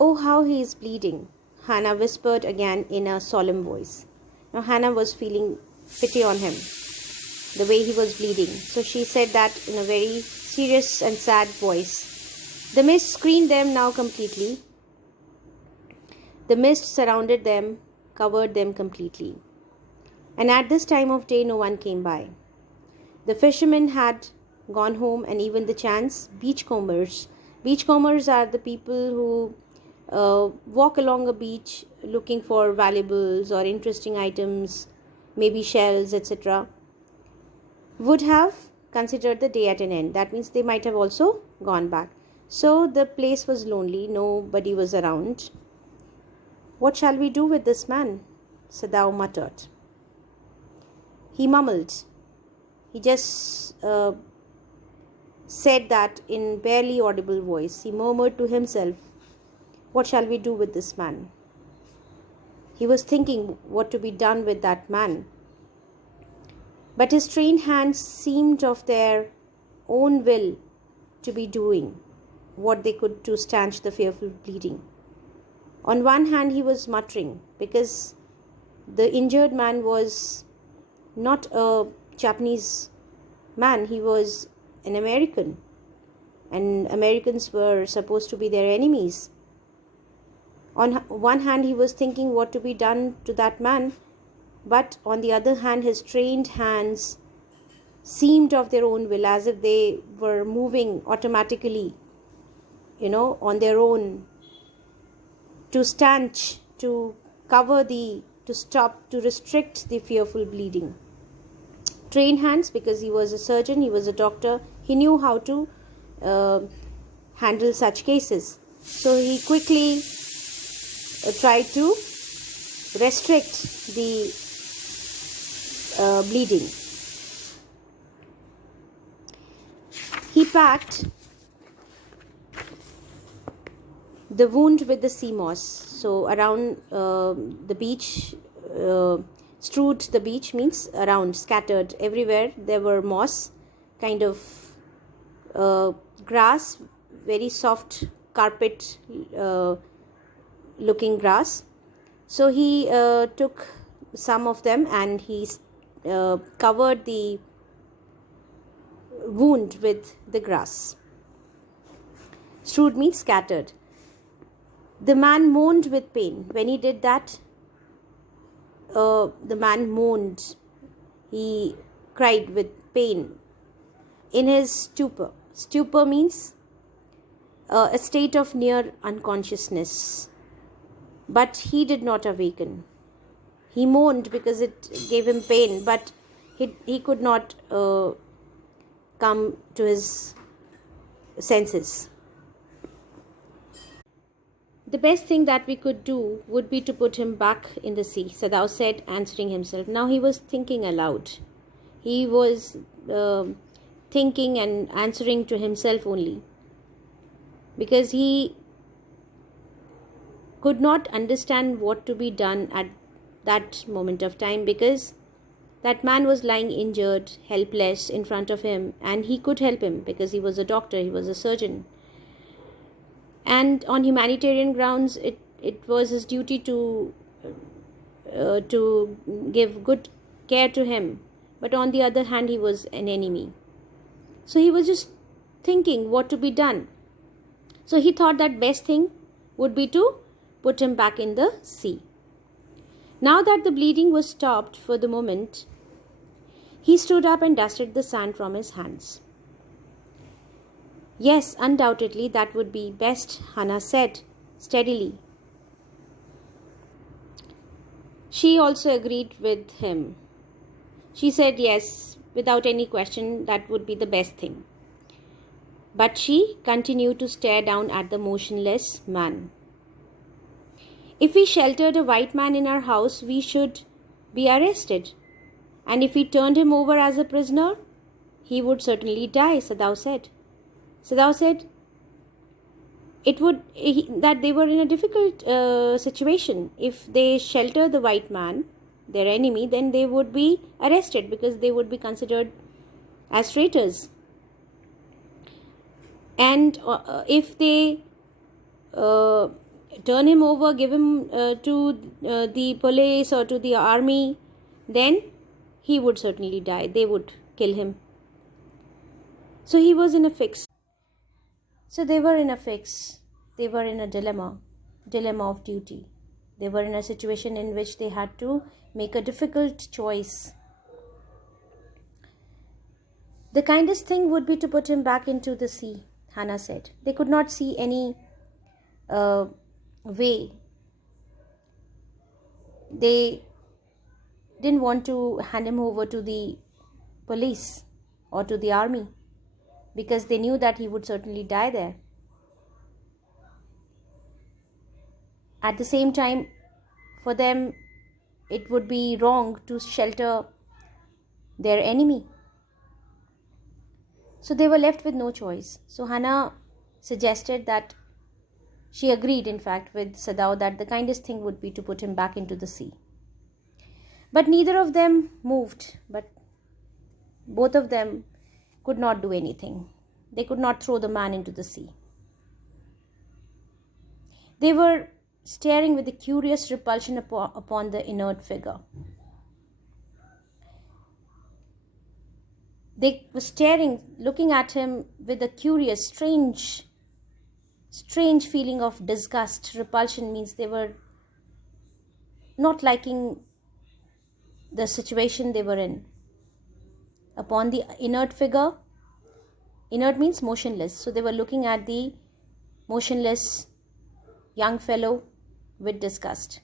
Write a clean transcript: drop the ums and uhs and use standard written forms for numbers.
Oh, how he is bleeding, Hannah whispered again in a solemn voice. Now, Hannah was feeling pity on him, the way he was bleeding. So she said that in a very serious and sad voice. The mist screened them now completely. The mist surrounded them, covered them completely. And at this time of day, no one came by. The fishermen had gone home, and even the chance beachcombers. Beachcombers are the people who walk along a beach looking for valuables or interesting items, maybe shells, etc., would have considered the day at an end. That means they might have also gone back. So the place was lonely, nobody was around. What shall we do with this man? Sadao muttered. He mumbled. He just said that in barely audible voice. He murmured to himself, what shall we do with this man? He was thinking what to be done with that man. But his trained hands seemed of their own will to be doing what they could to stanch the fearful bleeding. On one hand, he was muttering because the injured man was not a Japanese man, he was an American, and Americans were supposed to be their enemies. On one hand, he was thinking what to be done to that man, but on the other hand, his trained hands seemed of their own will, as if they were moving automatically, on their own, to stanch, to cover to stop, to restrict the fearful bleeding. Trained hands, because he was a surgeon, he was a doctor, he knew how to handle such cases. So he quickly tried to restrict the bleeding. He packed the wound with the sea moss. So around the beach, strewed the beach means around, scattered everywhere. There were moss, kind of grass, very soft carpet looking grass. So he took some of them and he covered the wound with the grass. Strewed means scattered. The man moaned with pain. When he did that, the man moaned. He cried with pain in his stupor. Stupor means a state of near unconsciousness. But he did not awaken. He moaned because it gave him pain, but he could not come to his senses. The best thing that we could do would be to put him back in the sea, Sadao said, answering himself. Now he was thinking aloud. He was thinking and answering to himself only, because he could not understand what to be done at that moment of time, because that man was lying injured, helpless in front of him, and he could help him because he was a doctor, he was a surgeon. And on humanitarian grounds, it was his duty to give good care to him. But on the other hand, he was an enemy. So he was just thinking what to be done. So he thought that best thing would be to put him back in the sea. Now that the bleeding was stopped for the moment, he stood up and dusted the sand from his hands. Yes, undoubtedly that would be best, Hannah said steadily. She also agreed with him. She said yes, without any question, that would be the best thing. But she continued to stare down at the motionless man. If we sheltered a white man in our house, we should be arrested. And if we turned him over as a prisoner, he would certainly die, Sadao said. Sadao said that they were in a difficult situation. If they shelter the white man, their enemy, then they would be arrested because they would be considered as traitors. And if they turn him over, give him to the police or to the army, then he would certainly die. They would kill him. So he was in a fix. So they were in a fix. They were in a dilemma of duty. They were in a situation in which they had to make a difficult choice. The kindest thing would be to put him back into the sea, Hannah said. They could not see any way. They didn't want to hand him over to the police or to the army because they knew that he would certainly die there. At the same time, for them, it would be wrong to shelter their enemy. So they were left with no choice. So Hannah suggested that, she agreed in fact with Sadao, that the kindest thing would be to put him back into the sea. But neither of them moved, but both of them could not do anything. They could not throw the man into the sea. They were staring with a curious repulsion upon the inert figure. They were staring, looking at him with a curious, strange feeling of disgust. Repulsion means they were not liking the situation they were in. Upon the inert figure, inert means motionless. So they were looking at the motionless young fellow with disgust.